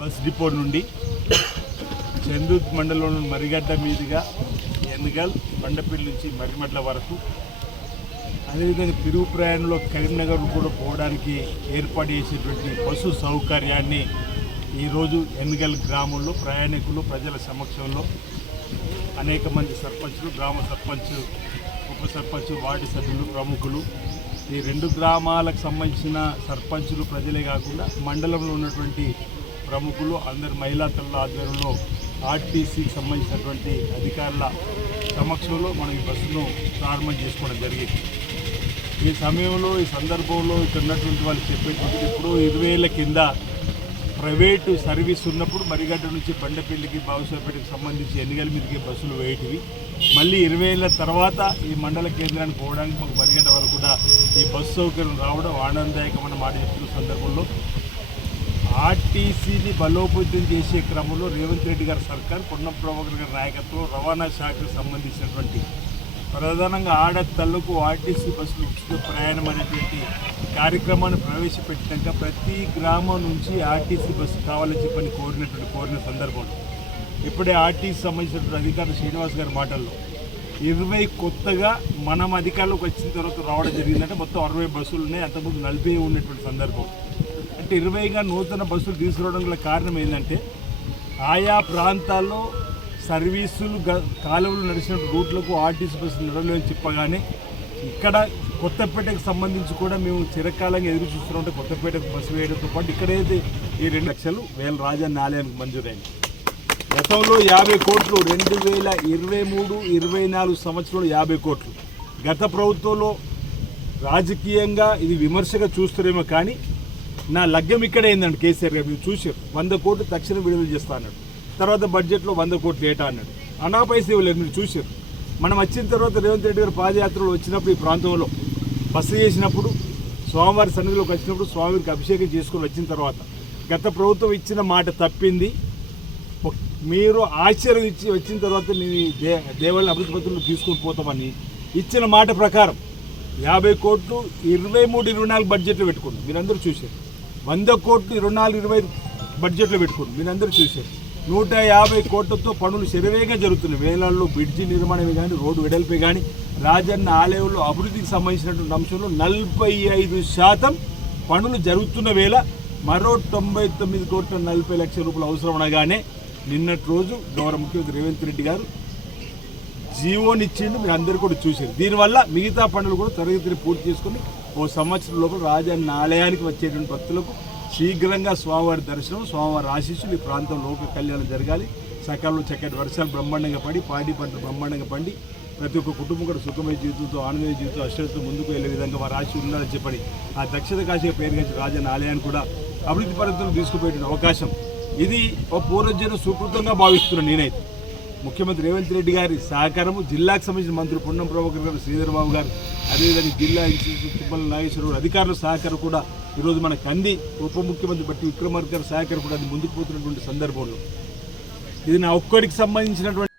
Bus depot నుండి చందూత్ మండలంలోని మరిగడ్డ మీదుగా ఎన్గల్ బండపల్లి నుంచి మర్రిమడ్ల వరకు, అదేవిధంగా తిరుగు ప్రయాణంలో కరీంనగర్ కూడా పోవడానికి ఏర్పాటు చేసేటువంటి బస్సు సౌకర్యాన్ని ఈరోజు ఎన్గల్ గ్రామంలో ప్రయాణికులు ప్రజల సమక్షంలో అనేక మంది సర్పంచులు, గ్రామ సర్పంచ్, ఉప సర్పంచ్, వార్డు సభ్యులు, ప్రముఖులు, ఈ రెండు గ్రామాలకు సంబంధించిన సర్పంచులు ప్రజలే కాకుండా మండలంలో ఉన్నటువంటి ప్రముఖులు అందరు మహిళా తల్లుల ఆధ్వర్యంలో ఆర్టీసీకి సంబంధించినటువంటి అధికారుల సమక్షంలో మనం ఈ బస్సును ప్రారంభం చేసుకోవడం జరిగింది. ఈ సమయంలో, ఈ సందర్భంలో ఇక్కడ ఉన్నటువంటి వాళ్ళు చెప్పేటప్పుడు ఇప్పుడు 20 ఏళ్ల కింద ప్రైవేటు సర్వీస్ ఉన్నప్పుడు మరిగడ్డ నుంచి బండపల్లికి, బావుసాపేటకి సంబంధించి ఎన్నికల మీదకి బస్సులు వేయటివి. మళ్ళీ 20 ఏళ్ల తర్వాత ఈ మండల కేంద్రానికి పోవడానికి మాకు మరిగడ్డ వరకు కూడా ఈ బస్సు సౌకర్యం రావడం ఆనందదాయకమైన మాట చెప్తున్న సందర్భంలో ఆర్టీసీని బలోపేతం చేసే క్రమంలో రేవంత్ రెడ్డి గారి సర్కార్, పొన్నం ప్రభాకర్ గారి నాయకత్వం రవాణా శాఖకు సంబంధించినటువంటి ప్రధానంగా ఆడతల్లకు ఆర్టీసీ బస్సులు ఉచిత ప్రయాణం అనేటువంటి కార్యక్రమాన్ని ప్రవేశపెట్టినాక ప్రతి గ్రామం నుంచి ఆర్టీసీ బస్సు కావాలని చెప్పని కోరిన సందర్భంలో ఇప్పుడే ఆర్టీసీ సంబంధించినటువంటి అధికారులు శ్రీనివాస్ గారి మాటల్లో 20 కొత్తగా మనం అధికారులకు వచ్చిన తర్వాత రావడం జరిగిందంటే మొత్తం 60 బస్సులు ఉన్నాయి. అంతకుముందు 40 ఉన్నటువంటి సందర్భం. అంటే 20గా నూతన బస్సులు తీసుకురావడం గల కారణం ఏంటంటే ఆయా ప్రాంతాల్లో సర్వీసులు కాలువలు నడిచిన రూట్లకు ఆర్టీసీ బస్సులు నడవలేని చెప్పగానే ఇక్కడ కొత్తపేటకు సంబంధించి కూడా మేము చిరకాలంగా ఎదురు చూస్తున్నామంటే కొత్తపేటకు బస్సు వేయడంతో పాటు ఇక్కడైతే ఈ 2 లక్షలు వేల రాజన్న ఆలయానికి మంజూరైంది. గతంలో 50 కోట్లు 2023-24 సంవత్సరంలో 50 కోట్లు. గత ప్రభుత్వంలో రాజకీయంగా ఇది విమర్శగా చూస్తారేమో కానీ నా లగ్యం ఇక్కడ ఏందండి కేసీఆర్ గారు మీరు చూసారు. 100 కోట్లు తక్షణం విడుదల చేస్తా అన్నాడు. తర్వాత బడ్జెట్లో 100 కోట్లు ఏటా అన్నాడు. అనా పైసలు ఇవ్వలేదు, మీరు చూసారు. మనం వచ్చిన తర్వాత రేవంత్ రెడ్డి గారు పాదయాత్రలు వచ్చినప్పుడు ఈ ప్రాంతంలో బస చేసినప్పుడు స్వామివారి సన్నిధిలోకి వచ్చినప్పుడు స్వామివారికి అభిషేకం చేసుకొని వచ్చిన తర్వాత గత ప్రభుత్వం ఇచ్చిన మాట తప్పింది. మీరు ఆశీర్వదించి వచ్చిన తర్వాత నేను దేవాలయ అభివృద్ధి పత్రంలో తీసుకొని పోతామని ఇచ్చిన మాట ప్రకారం 50 కోట్లు 23-24 బడ్జెట్లో పెట్టుకున్నాం, మీరందరూ చూశారు. 100 కోట్లు 24-25 బడ్జెట్లో పెట్టుకున్నాం, మీరందరూ చూశారు. 150 కోట్లతో పనులు శరవేగంగా జరుగుతున్నాయి. వేలాల్లో బ్రిడ్జి నిర్మాణమే కానీ, రోడ్డు వెడల్పే కానీ, రాజన్న ఆలయంలో అభివృద్ధికి సంబంధించినటువంటి అంశంలో 45% పనులు జరుగుతున్న వేళ మరో 99 కోట్ల 40 లక్షల రూపాయలు అవసరం అనగానే నిన్నటి రోజు గౌరవ ముఖ్యమంత్రి రేవంత్ రెడ్డి గారు జీవోనిచ్చిండు, మీరు అందరూ కూడా చూశారు. దీనివల్ల మిగతా పనులు కూడా తరగతిని పూర్తి చేసుకుని ఓ సంవత్సరం లోపల రాజన్న ఆలయానికి వచ్చేటువంటి భక్తులకు శీఘ్రంగా స్వామివారి దర్శనం, స్వామివారి ఆశీస్సులు ఈ ప్రాంతం లోక కళ్యాణం జరగాలి. సకాలంలో చక్కటి వర్షాలు బ్రహ్మాండంగా పడి, పాడి పంటలు బ్రహ్మాండంగా పండి ప్రతి ఒక్క కుటుంబం కూడా సుఖమయ జీవితంతో, ఆనందమయ జీవితం, అశ్రద్ధతో ముందుకు వెళ్ళే విధంగా వారి ఆశ ఉండాలని చెప్పని ఆ దక్షిణ కాశీగా పేరుగాంచి రాజన్న ఆలయాన్ని కూడా అభివృద్ధి పరంగా తీసుకుపోయే అవకాశం ఇది ఒక పూర్వజన సుకృతంగా భావిస్తున్నాను నేనైతే. ముఖ్యమంత్రి రేవంత్ రెడ్డి గారి సహకారము, జిల్లాకు సంబంధించిన మంత్రులు పొన్నం ప్రభాకర్ గారు, శ్రీధర్ బాబు గారు, అదేవిధంగా జిల్లా ఇన్ఛార్జి తిమ్మల నాగేశ్వరరావు అధికారుల సహకారం కూడా ఈరోజు మన కంది ఉప ముఖ్యమంత్రి బట్టి విక్రమార్క గారి సహకారం కూడా అది ముందుకు పోతున్నటువంటి సందర్భంలో ఇది నా ఒక్కడికి సంబంధించినటువంటి